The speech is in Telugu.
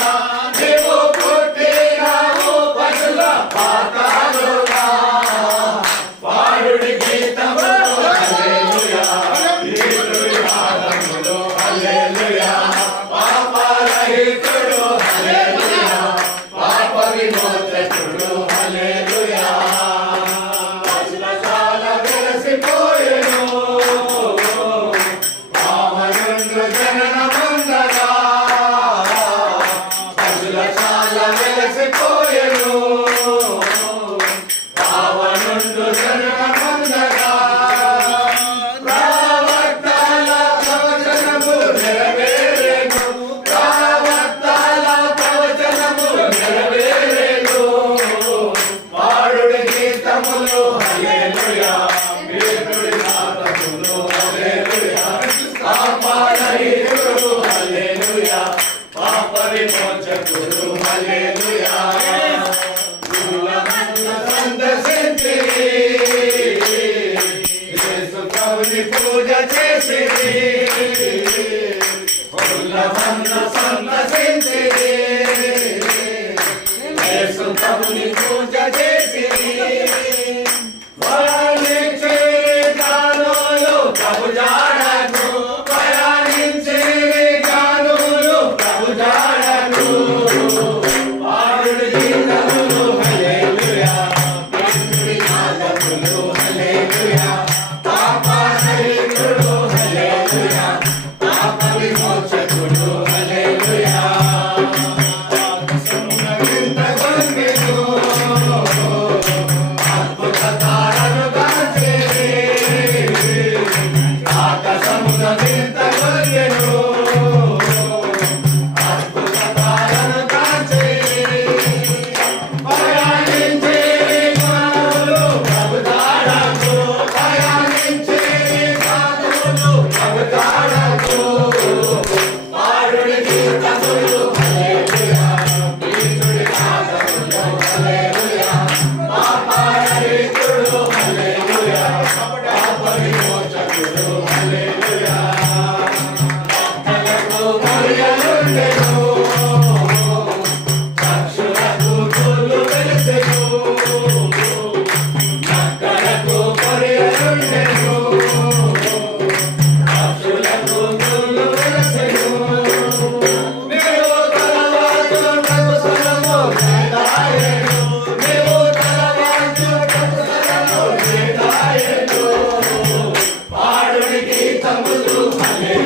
감사합니다. హల్లెలూయా పాప విమోచకుడు హల్లెలూయా కులమందు సందసించి పూజ చేసి yeah. Amém.